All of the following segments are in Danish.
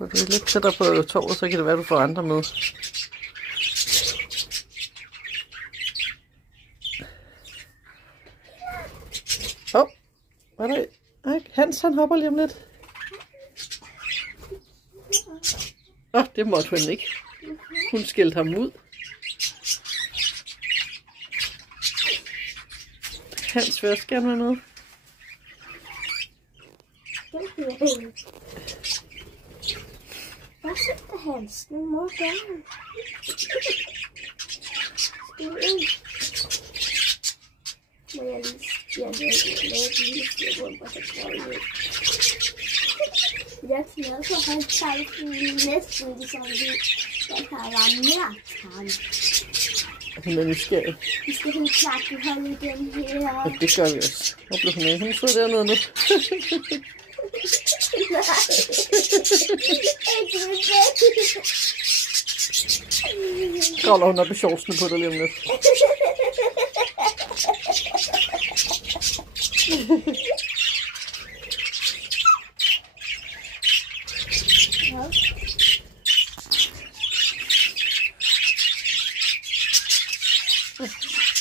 Gå lidt tættere på torvet, så kan det være, du får andre med. Hvad er det? Hans, han hopper lige om lidt. Det måtte hun ikke. Hun skældte ham ud. Hans vil også gerne være noget. Hvad synes du, Hans? Nu må du gerne. Må jeg lige lave et lille styrbund, og så prøver jeg lidt. Jeg tænker også, at han tager næsten ligesom vi, der kan være mere tarm. Hun er nysgerrig. Vi skal helt klart beholde den her. Og det gør vi også. Hvor blev hun af? Hun sidder dernede nu. Kravler hun op i shortsene på dig lige om lidt.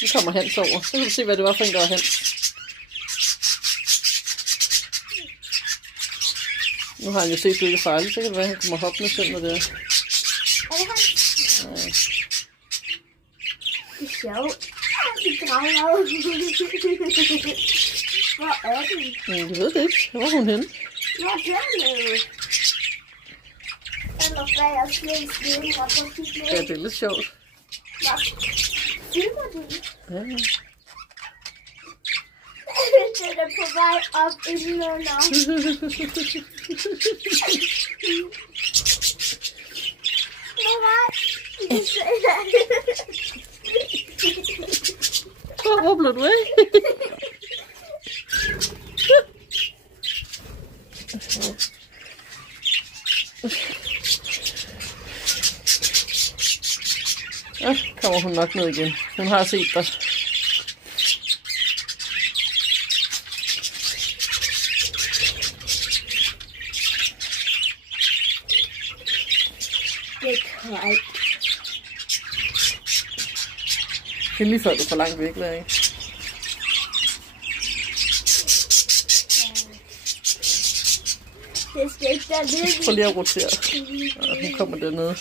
Nu kommer Hans over. Så kan du se, hvad det var for en, der var Hans. Nu har han jo set, at det ikke er farligt. Så kan det være, at han kommer hoppende selv med det. Er det Hans? Ja. Det er sjovt. Det gravler ud. Hvor er den? Jeg ved det ikke. Hvor var hun henne? Hvor er den? Den var bag os lidt skille, og så fik Ja, det er lidt sjovt. filmer du? Ja. Den er på vej op indenunder. Hvor blev du af? Ja, kommer hun nok ned igen. Hun har set dig. Det er koldt. Det er lige før, du er for langt væk, Larry. Det skal ikke dernede. Prøv lige at rotere. Ja, hun kommer dernede.